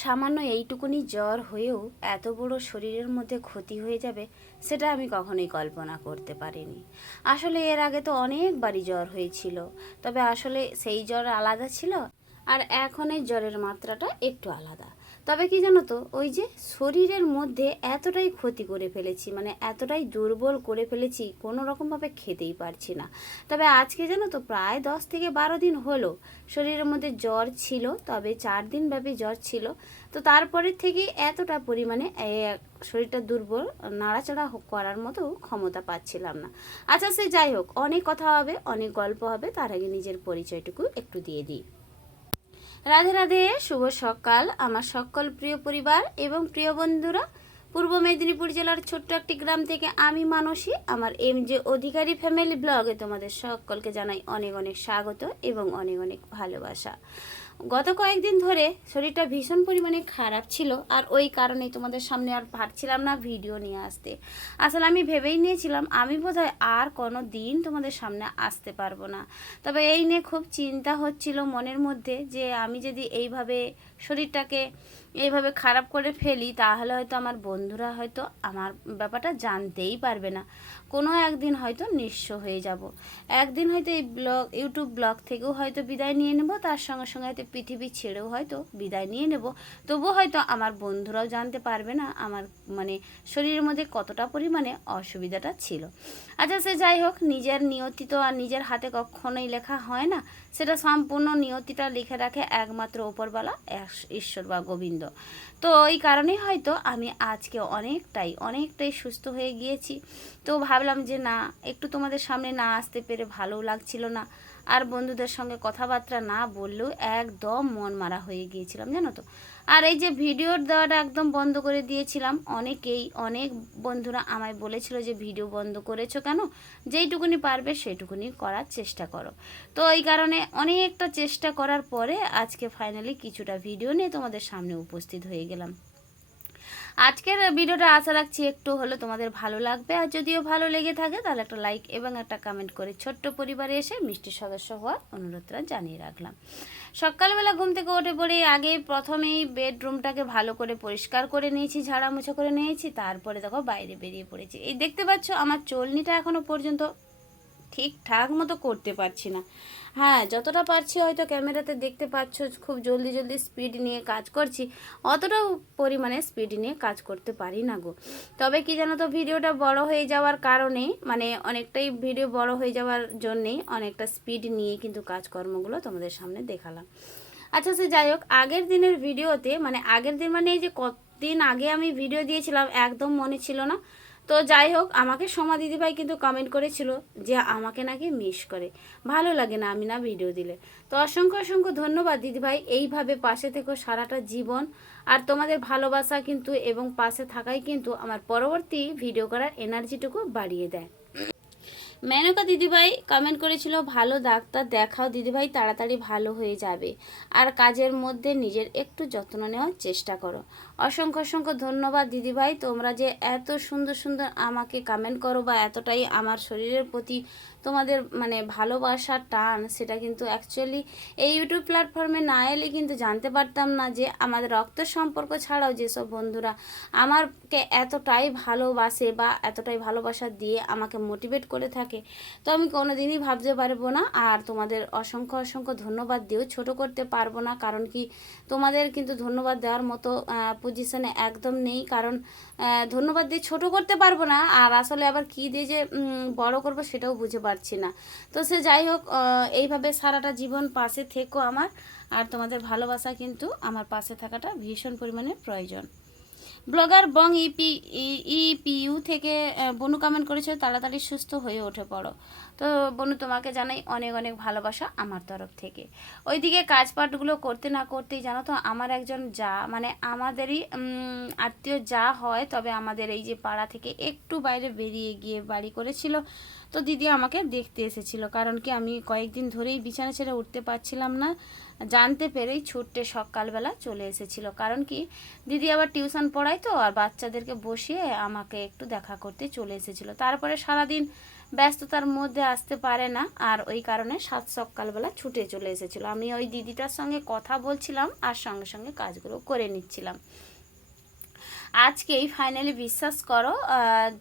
সামান্য এইটুকুনি জ্বর হয়েও এত বড় শরীরের মধ্যে ক্ষতি হয়ে যাবে সেটা আমি কখনোই কল্পনা করতে পারিনি। আসলে এর আগে তো অনেকবারই জ্বর হয়েছিল, তবে আসলে সেই জ্বর আলাদা ছিল আর এখন এই জ্বরের মাত্রাটা একটু আলাদা। তবে কি জানো তো, ওই যে শরীরের মধ্যে এতটাই ক্ষতি করে ফেলেছি, মানে এতটাই দুর্বল করে ফেলেছি, কোনো রকমভাবে খেতেই পারছি না। তবে আজকে জানো তো প্রায় 10 থেকে 12 দিন হলো শরীরের মধ্যে জ্বর ছিল, তবে 4 দিন ব্যাপী জ্বর ছিল। তো তারপরের থেকেই এতটা পরিমাণে শরীরটা দুর্বল, নাড়াচাড়া করার মতো ক্ষমতা পাচ্ছিলাম না। আচ্ছা, সে যাই হোক, অনেক কথা হবে, অনেক গল্প হবে, তার আগে নিজের পরিচয়টুকু একটু দিয়ে দিই। রাধে রাধে, শুভ সকাল আমার সকল প্রিয় পরিবার এবং প্রিয় বন্ধুরা। পূর্ব মেদিনীপুর জেলার ছোট্ট একটি গ্রাম থেকে আমি মানসী, আমার MJ অধিকারী ফ্যামিলি ব্লগে তোমাদের সকলকে জানাই অনেক অনেক স্বাগত এবং অনেক অনেক ভালোবাসা। গত কয়েকদিন ধরে শরীরটা ভীষণ পরিমাণে খারাপ ছিল, আর ওই কারণেই তোমাদের সামনে আর পারছিলাম না ভিডিও নিয়ে আসতে। আসলে আমি ভেবেই নিয়েছিলাম আমি বোধহয় আর কোনো দিন তোমাদের সামনে আসতে পারবো না। তবে এই নিয়ে খুব চিন্তা হচ্ছিল মনের মধ্যে যে আমি যদি এইভাবে শরীরটাকে এইভাবে খারাপ করে ফেলি, তাহলে হয়তো আমার বন্ধুরা হয়তো আমার ব্যাপারটা জানতেই পারবে না। কোনো একদিন হয়তো নিঃস্ব হয়ে যাব, একদিন হয়তো এই ইউটিউব ব্লগ থেকেও হয়তো বিদায় নিয়ে নেব, তার সঙ্গে সঙ্গে হয়তো পৃথিবী ছেড়েও হয়তো বিদায় নিয়ে নেব। তবুও হয়তো আমার বন্ধুরাও জানতে পারবে না আমার মানে শরীরের মধ্যে কতটা পরিমাণে অসুবিধাটা ছিল। আচ্ছা, সে যাই হোক, নিজের নিয়তি তো আর নিজের হাতে কখনোই লেখা হয় না, সেটা সম্পূর্ণ নিয়তিটা লিখে রাখে একমাত্র ওপরওয়ালা ঈশ্বর বা গোবিন্দ। তো ওই কারণেই হয়তো আমি আজকে অনেকটাই সুস্থ হয়ে গিয়েছি। তো ভাবলাম যে না, একটু তোমাদের সামনে না আসতে পেরে ভালোও লাগছিল না, আর বন্ধুদের সঙ্গে কথাবার্তা না বললেও একদম মন মারা হয়ে গিয়েছিলাম জানো তো। আর এই যে ভিডিওর দেওয়াটা একদম বন্ধ করে দিয়েছিলাম, অনেক বন্ধুরা আমায় বলেছিল যে ভিডিও বন্ধ করেছো কেন, যেইটুকুনি পারবে সেইটুকুনি করার চেষ্টা করো। তো এই কারণে অনেকটা চেষ্টা করার পরে আজকে ফাইনালি কিছুটা ভিডিও নিয়ে তোমাদের সামনে উপস্থিত হয়ে গেলাম। আজকের ভিডিওটা আশা রাখছি একটু হলে তোমাদের ভালো লাগবে, আর যদিও ভালো লেগে থাকে তাহলে একটা লাইক এবং একটা কমেন্ট করে ছোট্ট পরিবারে এসে মিষ্টি সদস্য হওয়ার অনুরোধটা জানিয়ে রাখলাম। সকালবেলা ঘুম থেকে উঠে পড়ে আগে প্রথমেই বেডরুমটাকে ভালো করে পরিষ্কার করে নিয়েছি, ঝাড়ামোছা করে নিয়েছি, তারপরে দেখো বাইরে বেরিয়ে পড়েছি। এই দেখতে পাচ্ছ আমার চলনিটা এখনো পর্যন্ত ঠিকঠাক মতো করতে পারছি না। হ্যাঁ, যতটা পারছি হয়তো ক্যামেরাতে দেখতে পাচ্ছ খুব জলদি জলদি স্পিড নিয়ে কাজ করছি, অতটাও পরিমাণে স্পিড নিয়ে কাজ করতে পারি না গো। তবে কি জানো তো, ভিডিওটা বড় হয়ে যাওয়ার কারণে, মানে অনেকটাই ভিডিও বড় হয়ে যাওয়ার জন্যেই অনেকটা স্পিড নিয়ে কিন্তু কাজকর্মগুলো তোমাদের সামনে দেখালাম। আচ্ছা, সে যাই হোক, আগের দিনের ভিডিওতে, মানে আগের দিন মানে এই যে কতদিন আগে আমি ভিডিও দিয়েছিলাম একদম মনে ছিল না। তো যাই হোক, আমাকে সোমা দিদিভাই কিন্তু কমেন্ট করেছিল যে আমাকে নাকি মিস করে, ভালো লাগে না আমি না ভিডিও দিলে। তো অসংখ্য অসংখ্য ধন্যবাদ দিদিভাই, এইভাবে পাশে থেকো সারাটা জীবন। আর তোমাদের ভালোবাসা কিন্তু এবং পাশে থাকাই কিন্তু আমার পরবর্তী ভিডিও করার এনার্জিটুকু বাড়িয়ে দেয়। মেনকা দিদিভাই কমেন্ট করেছিল, ভালো ডাক্তার দেখাও দিদিভাই, তাড়াতাড়ি ভালো হয়ে যাবে, আর কাজের মধ্যে নিজের একটু যত্ন নেওয়ার চেষ্টা করো। অসংখ্য অসংখ্য ধন্যবাদ দিদিভাই, তোমরা যে এত সুন্দর সুন্দর আমাকে কমেন্ট করো বা এতটাই আমার শরীরের প্রতি তোমাদের মানে ভালোবাসার টান, সেটা কিন্তু অ্যাকচুয়ালি এই ইউটিউব প্ল্যাটফর্মে না এলে কিন্তু জানতে পারতাম না যে আমাদের রক্তের সম্পর্ক ছাড়াও যেসব বন্ধুরা আমাকে এতটাই ভালোবাসে বা এতটাই ভালোবাসা দিয়ে আমাকে মোটিভেট করে থাকে, তো আমি কোনোদিনই ভাবতে পারবো না। আর তোমাদের অসংখ্য অসংখ্য ধন্যবাদ দিয়েও ছোট করতে পারবো না, কারণ কি তোমাদের কিন্তু ধন্যবাদ দেওয়ার মতো পজিশনে একদম নেই, কারণ ধন্যবাদ দিয়ে ছোট করতে পারবো না, আর আসলে আবার কী দিয়ে যে বড় করবো সেটাও বুঝে পারছি না। তো সে যাই হোক, এইভাবে সারাটা জীবন পাশে থেকো আমার, আর তোমাদের ভালোবাসা কিন্তু আমার পাশে থাকাটা ভীষণ পরিমাণে প্রয়োজন। ব্লগার বং ইপিইউ থেকে বনু কমেন্ট করেছে, তাড়াতাড়ি সুস্থ হয়ে উঠে পড়ো। তো বনু, তোমাকে জানাই অনেক অনেক ভালোবাসা আমার তরফ থেকে। ওইদিকে কাজপাটগুলো করতে না করতেই জানো তো, আমার একজন যা, মানে আমাদেরই আত্মীয় যা হয়, তবে আমাদের এই যে পাড়া থেকে একটু বাইরে বেরিয়ে গিয়ে বাড়ি করেছিল। তো দিদি আমাকে দেখতে এসেছিল, কারণ কি আমি কয়েকদিন ধরেই বিছানা ছেড়ে উঠতে পারছিলাম না, জানতে পেরেই ছুটে সকালবেলা চলে এসেছিল। কারণ কি দিদি আবার টিউশন পড়ায় তো, আর বাচ্চাদেরকে বসিয়ে আমাকে একটু দেখা করতে চলে এসেছিলো। তারপরে সারাদিন ব্যস্ততার মধ্যে আসতে পারে না, আর ওই কারণে সাত সকালবেলা ছুটে চলে এসেছিলো। আমি ওই দিদিটার সঙ্গে কথা বলছিলাম আর সঙ্গে সঙ্গে কাজগুলো করে নিচ্ছিলাম। আজকেই ফাইনালি বিশ্বাস করো,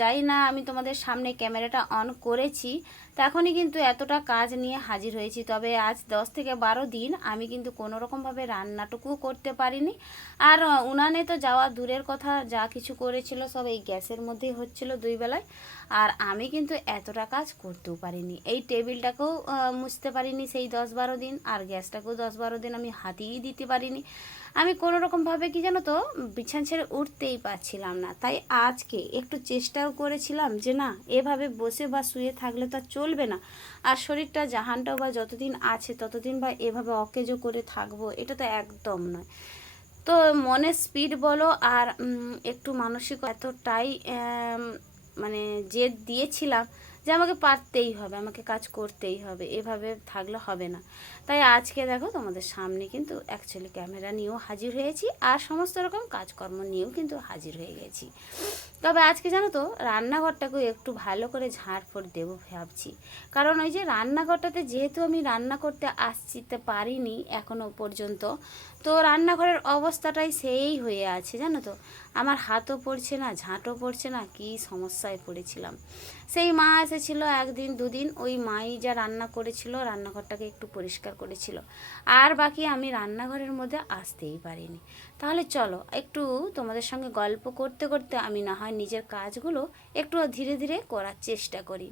যাই না আমি তোমাদের সামনে ক্যামেরাটা অন করেছি তখনই কিন্তু এতটা কাজ নিয়ে হাজির হয়েছি। তবে আজ 10 থেকে 12 দিন আমি কিন্তু কোনো রকমভাবে রান্নাটুকুও করতে পারিনি। আর উনানে তো যাওয়া দূরের কথা, যা কিছু করেছিল সব এই গ্যাসের মধ্যেই হচ্ছিল 2 বেলায়। আর আমি কিন্তু এতটা কাজ করতেও পারিনি, এই টেবিলটাকেও মুছতে পারিনি সেই 10-12 দিন, আর গ্যাসটাকেও 10-12 দিন আমি হাতিয়েই দিতে পারিনি। আমি কোনো রকমভাবে কি জানো তো বিছানা ছেড়ে উঠতেই পারছিলাম না। তাই আজকে একটু চেষ্টাও করেছিলাম যে না, এভাবে বসে বা শুয়ে থাকলে তো আর চলবে না, আর শরীরটা জাহানটাও বা যতদিন আছে ততদিন বা এভাবে অকেজো করে থাকবো, এটা তো একদম নয়। তো মনের স্পিড বলো আর একটু মানসিক এতটাই মানে জেদ দিয়েছিলাম যে আমাকে পারতেই হবে, আমাকে কাজ করতেই হবে, এভাবে থাকলে হবে না। তাই আজকে দেখো তোমাদের সামনে কিন্তু অ্যাকচুয়ালি ক্যামেরা নিয়েও হাজির হয়েছি, আর সমস্ত রকম কাজকর্ম নিয়েও কিন্তু হাজির হয়ে গেছি। তবে আজকে জানো তো রান্নাঘরটাকেও একটু ভালো করে ঝাড়ফোড় দেবো ভাবছি। কারণ ওই যে রান্নাঘরটাতে যেহেতু আমি রান্না করতে আসতে পারিনি এখনও পর্যন্ত, তো রান্নাঘরের অবস্থাটাই সেই হয়ে আছে জানো তো। আমার হাতও পড়ছে না, ঝাঁটও পড়ছে না, কি সমস্যায় পড়েছিলাম। সেই মা এসেছিল 1-2 দিন, ওই মাই যা রান্না করেছিল, রান্নাঘরটাকে একটু পরিষ্কার করেছিল, আর বাকি আমি রান্নাঘরের মধ্যে আসতেই পারিনি। তাহলে চলো একটু তোমাদের সঙ্গে গল্প করতে করতে আমি না হয় নিজের কাজগুলো একটু ধীরে ধীরে করার চেষ্টা করি।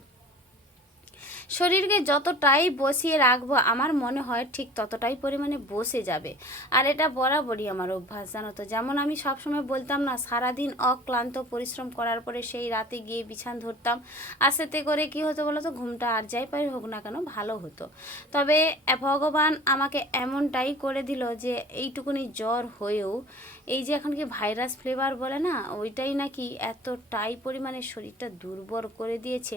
শরীরকে যতটাই বসিয়ে রাখবো আমার মনে হয় ঠিক ততটাই পরিমাণে বসে যাবে। আর এটা বরাবরই আমার অভ্যাস জানো তো। যেমন আমি সবসময় বলতাম না, সারাদিন অক্লান্ত পরিশ্রম করার পরে সেই রাতে গিয়ে বিছান ধরতাম, আর সেতে করে কী হতো বলো তো, ঘুমটা আর যাই পাই হোক না কেন ভালো হতো। তবে ভগবান আমাকে এমনটাই করে দিল যে এইটুকুনি জ্বর হয়েও এই যে এখন কি ভাইরাস ফ্লেভার বলে না, ওইটাই নাকি এতটাই পরিমাণে শরীরটা দুর্বল করে দিয়েছে।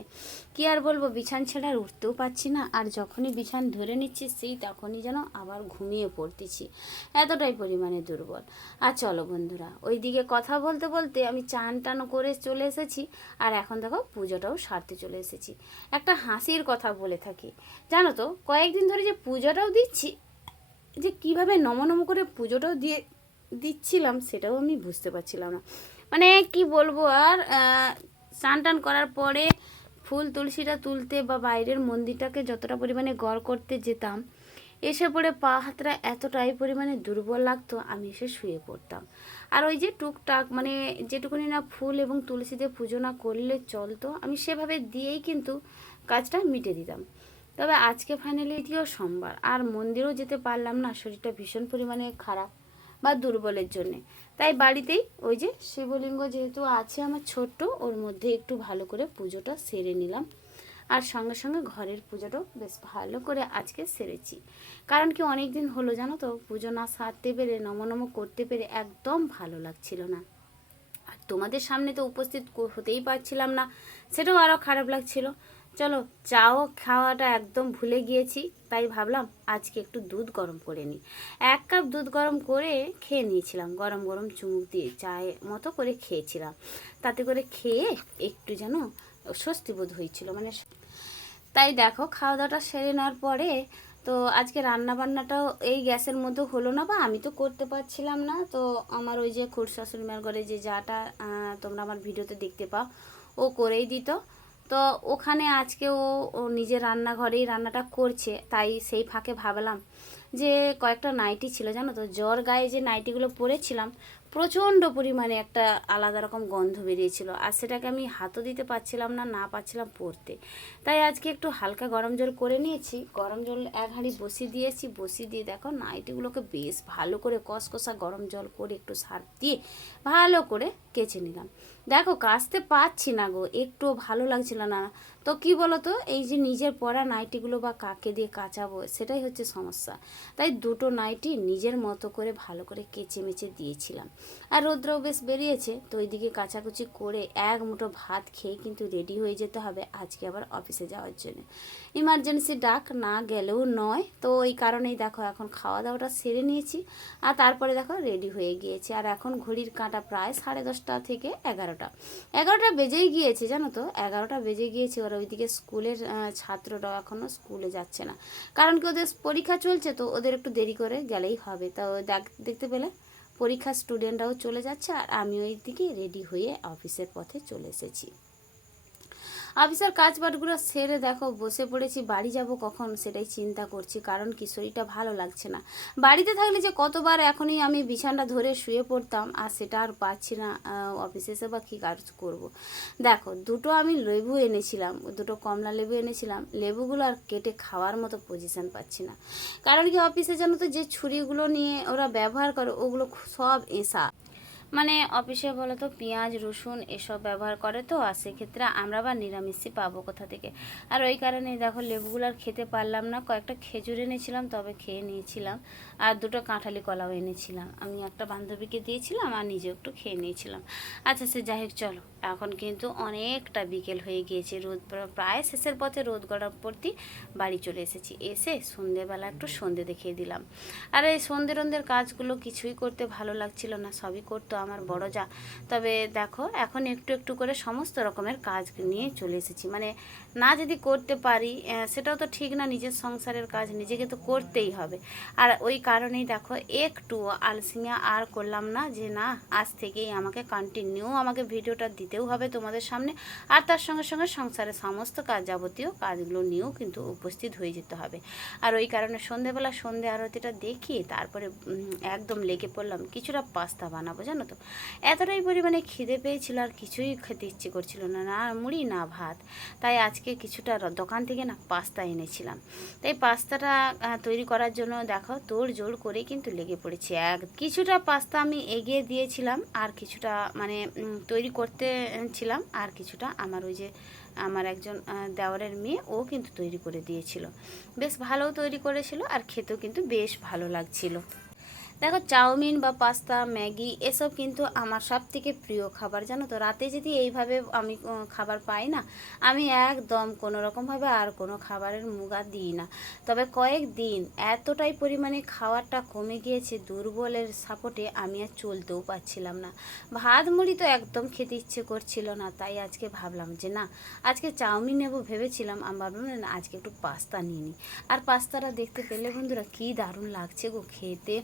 কি আর বলবো, বিছান ছেড়ে আর উঠতেও পারছি না, আর যখনই বিছান ধরে নিচ্ছি সেই তখনই যেন আবার ঘুমিয়ে পড়তেছি, এতটাই পরিমাণে দুর্বল। আর চলো বন্ধুরা, ওইদিকে কথা বলতে বলতে আমি চান টান করে চলে এসেছি, আর এখন দেখো পুজোটাও সারতে চলে এসেছি। একটা হাসির কথা বলে থাকি জানো তো, কয়েকদিন ধরে যে পুজোটাও দিচ্ছি, যে কিভাবে নম করে পুজোটাও দিচ্ছিলাম সেটাও আমি বুঝতে পারছিলাম না। মানে কি বলবো, আর স্নান টান করার পরে ফুল তুলসীটা তুলতে বা বাইরের মন্দিরটাকে যতটা পরিমাণে গড় করতে যেতাম, এসে পড়ে পা হাতটা এতটাই পরিমাণে দুর্বল লাগতো, আমি এসে শুয়ে পড়তাম। আর ওই যে টুকটাক মানে যেটুকুনি না ফুল এবং তুলসীতে পুজো না করলে চলতো, আমি সেভাবে দিয়েই কিন্তু কাজটা মিটে দিতাম। তবে আজকে ফাইনালি এটিও সোমবার, আর মন্দিরেও যেতে পারলাম না, শরীরটা ভীষণ পরিমাণে খারাপ বা দুর্বলের জন্যে। তাই বাড়িতেই ওই যে শিবলিঙ্গ যেহেতু আছে আমার ছোট্ট, ওর মধ্যে একটু ভালো করে পুজোটা সেরে নিলাম, আর সঙ্গে সঙ্গে ঘরের পুজোটাও বেশ ভালো করে আজকে সেরেছি। কারণ কি অনেক দিন হলো জানো তো, পুজো না সারতে পেরে নম করতে পেরে একদম ভালো লাগছিল না, আর তোমাদের সামনে তো উপস্থিত হতেই পারছিলাম না, সেটাও আরও খারাপ লাগছিল। চলো, চাও খাওয়াটা একদম ভুলে গিয়েছি, তাই ভাবলাম আজকে একটু দুধ গরম করে নিই। 1 কাপ দুধ গরম করে খেয়ে নিয়েছিলাম, গরম গরম চুমুক দিয়ে চায়ের মতো করে খেয়েছিলাম। তাতে করে খেয়ে একটু যেন স্বস্তি বোধ হয়েছিল মানে। তাই দেখো খাওয়া দাওয়াটা সেরে নেওয়ার পরে তো আজকে রান্না বান্নাটাও এই গ্যাসের মধ্যে হলো না, বা আমি তো করতে পারছিলাম না। তো আমার ওই যে খুড় শাশুড়িমার ঘরে যে যাটা তোমরা আমার ভিডিওতে দেখতে পাও, ও করেই দিত। তো ওখানে আজকে ও নিজের রান্নাঘরেই রান্নাটা করছে, তাই সেই ফাঁকে ভাবলাম যে কয়েকটা নাইটি ছিল জানো তো, জ্বর গায়ে যে নাইটিগুলো পরেছিলাম, প্রচণ্ড পরিমাণে একটা আলাদা রকম গন্ধ বেরিয়েছিল, আর সেটাকে আমি হাতও দিতে পারছিলাম না, না পারছিলাম পরতে। তাই আজকে একটু হালকা গরম জল করে নিয়েছি, গরম জল 1 হাঁড়ি বসিয়ে দিয়েছি, বসিয়ে দিয়ে দেখো নাইটিগুলোকে বেশ ভালো করে কষকষা গরম জল করে একটু সার্ফ দিয়ে ভালো করে কেচে নিলাম। দেখো কাচতে পারছি না গো, একটু ভালো লাগছিল না। তো কি বলো তো, এই যে নিজের পরা নাইটিগুলো বা কাকে দিয়ে কাচাবো, সেটাই হচ্ছে সমস্যা। তাই দুটো নাইটি নিজের মতো করে ভালো করে কেচে মেচে দিয়েছিলাম। আর রৌদ্রও বেশ বেরিয়েছে, তো ওইদিকে কাচাকুচি করে এক মুঠো ভাত খেয়ে কিন্তু রেডি হয়ে যেতে হবে আজকে আবার অফিসে যাওয়ার জন্য। ইমার্জেন্সি ডাক না গেলেও নয়, তো এই কারণেই দেখো এখন খাওয়া দাওয়াটা সেরে নিয়েছি আর তারপরে দেখো রেডি হয়ে গিয়েছি। আর এখন ঘড়ির কাঁটা প্রায় 10:30 থেকে 11টা বেজেই গিয়েছে, জানো তো 11টা বেজে গিয়েছে। ওরা ওইদিকে স্কুলের ছাত্ররাও এখনও স্কুলে যাচ্ছে না, কারণ কি ওদের পরীক্ষা চলছে, তো ওদের একটু দেরি করে গেলেই হবে। তো দেখতে পেলে পরীক্ষার স্টুডেন্টরাও চলে যাচ্ছে আর আমি ওই দিকে রেডি হয়ে অফিসের পথে চলে এসেছি। অফিসের কাজবাজগুলো সেরে দেখো বসে পড়েছি। বাড়ি যাব কখন সেটাই চিন্তা করছি, কারণ কি শরীরটা ভালো লাগছে না। বাড়িতে থাকলে যে কতবার এখনই আমি বিছানাটা ধরে শুয়ে পড়তাম, আর সেটা আর পাচ্ছি না। অফিসে এসে বা কী কাজ করব। দেখো দুটো আমি লেবু এনেছিলাম, দুটো কমলা লেবু এনেছিলাম, লেবুগুলো আর কেটে খাওয়ার মতো পজিশন পাচ্ছি না। কারণ কি অফিসে জানো তো যে ছুরিগুলো নিয়ে ওরা ব্যবহার করে ওগুলো সব এঁসা, মানে অফিসে বলো তো পেঁয়াজ রসুন এসব ব্যবহার করে, তো আর সেক্ষেত্রে আমরা বা নিরামিষই পাবো কোথা থেকে। আর ওই কারণেই দেখো লেবুগুলো আর খেতে পারলাম না। কয়েকটা খেজুর এনেছিলাম তবে খেয়ে নিয়েছিলাম, আর দুটো কাঁঠালি কলাও এনেছিলাম। আমি একটা বান্ধবীকে দিয়েছিলাম আর নিজেও একটু খেয়ে নিয়েছিলাম। আচ্ছা সে যাই হোক, চলো এখন কিন্তু অনেকটা বিকেল হয়ে গিয়েছে, রোদ প্রায় শেষের পথে, রোদ গড়ার প্রতি বাড়ি চলে এসেছি। এসে সন্ধেবেলা একটু সন্ধে দেখিয়ে দিলাম। আর এই সন্ধের কাজগুলো কিছুই করতে ভালো লাগছিল না, সবই করতো আমার বড় যা। তবে দেখো এখন একটু একটু করে সমস্ত রকমের কাজ নিয়ে চলে এসেছি। মানে না যদি করতে পারি সেটাও তো ঠিক না, নিজের সংসারের কাজ নিজেকে তো করতেই হবে। আর ওই কারণেই দেখো একটু আলসিমিয়া আর করলাম না, যে না আজ থেকেই আমাকে কন্টিনিউ আমাকে ভিডিওটা দিতেও হবে তোমাদের সামনে, আর তার সঙ্গে সঙ্গে সংসারের সমস্ত কাজ যাবতীয় কাজগুলো নিয়েও কিন্তু উপস্থিত হয়ে যেতে হবে। আর ওই কারণে সন্ধেবেলা সন্ধে আরতিটা দেখি তারপরে একদম লেগে পড়লাম, কিছুটা পাস্তা বানাবো। জানো তো এতটাই পরিমাণে খিদে পেয়েছিল আর কিছুই খেতে ইচ্ছে করছিল না, না মুড়ি না ভাত। তাই আজকে কিছুটা দোকান থেকে না পাস্তা এনেছিলাম। তাই পাস্তাটা তৈরি করার জন্য দেখো তোড় জোড় করে কিন্তু লেগে পড়েছি। কিছুটা পাস্তা আমি এগিয়ে দিয়েছিলাম, আর কিছুটা মানে তৈরি করতে ছিলাম, আর কিছুটা আমার ওই যে আমার একজন দেওরের মেয়ে ও কিন্তু তৈরি করে দিয়েছিল। বেশ ভালোও তৈরি করেছিল আর খেতেও কিন্তু বেশ ভালো লাগছিল। দেখো চাউমিন বা পাস্তা ম্যাগি এসব কিন্তু আমার সব থেকে প্রিয় খাবার, জানো তো। রাতে যদি এইভাবে আমি খাবার পাই না, আমি একদম কোনো রকমভাবে আর কোনো খাবারের মুখা দিই না। তবে কয়েকদিন এতটাই পরিমাণে খাওয়ারটা কমে গিয়েছে, দুর্বলের সাপোর্টে আমি আর চলতেও পারছিলাম না। ভাত মুড়ি তো একদম খেতে ইচ্ছে করছিল না, তাই আজকে ভাবলাম যে না আজকে চাউমিন নেবো ভেবেছিলাম, আমি ভাবলাম না আজকে একটু পাস্তা নিয়ে নিই। আর পাস্তাটা দেখতে পেলে বন্ধুরা কী দারুণ লাগছে গো খেতে।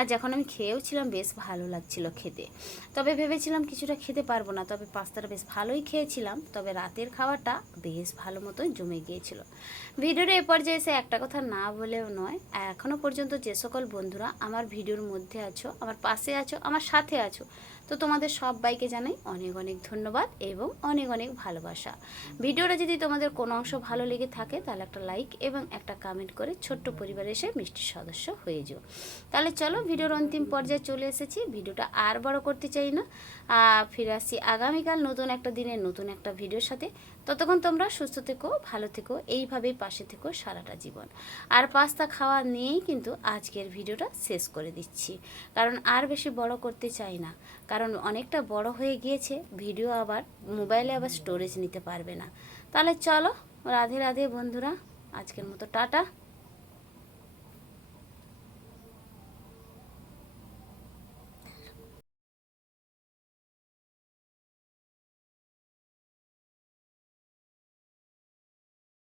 আর যখন আমি খেয়েও ছিলাম বেশ ভালো লাগছিল খেতে। তবে ভেবেছিলাম কিছুটা খেতে পারবো না, তবে পাস্তাটা বেশ ভালোই খেয়েছিলাম। তবে রাতের খাবারটা বেশ ভালো মতোই জমে গিয়েছিল। ভিডিওর এ পর্যায়ে এসে একটা কথা না বলেও নয়, এখনও পর্যন্ত যে সকল বন্ধুরা আমার ভিডিওর মধ্যে আছো, আমার পাশে আছো, আমার সাথে আছো, তো তোমাদের সবাইকে জানাই অনেক অনেক ধন্যবাদ এবং অনেক অনেক ভালোবাসা। ভিডিওটা যদি তোমাদের কোনো অংশ ভালো লেগে থাকে তাহলে একটা লাইক এবং একটা কমেন্ট করে ছোট্ট পরিবারে এসে মিষ্টি সদস্য হয়ে যাও। তাহলে চলো ভিডিওর অন্তিম পর্যায়ে চলে এসেছি, ভিডিওটা আর বড় করতে চাই না। ফিরে আসছি আগামীকাল নতুন একটা দিনে নতুন একটা ভিডিওর সাথে। ততক্ষণ তোমরা সুস্থ থেকো, ভালো থেকো, এইভাবেই পাশে থেকো সারাটা জীবন। আর পাস্তা খাওয়া নিয়েই কিন্তু আজকের ভিডিওটা শেষ করে দিচ্ছি, কারণ আর বেশি বড় করতে চাই না, কারণ অনেকটা বড় হয়ে গিয়েছে ভিডিও, আবার মোবাইলে আবার স্টোরেজ নিতে পারবে না। তাহলে চলো রাধে রাধে বন্ধুরা, আজকের মতো টাটা।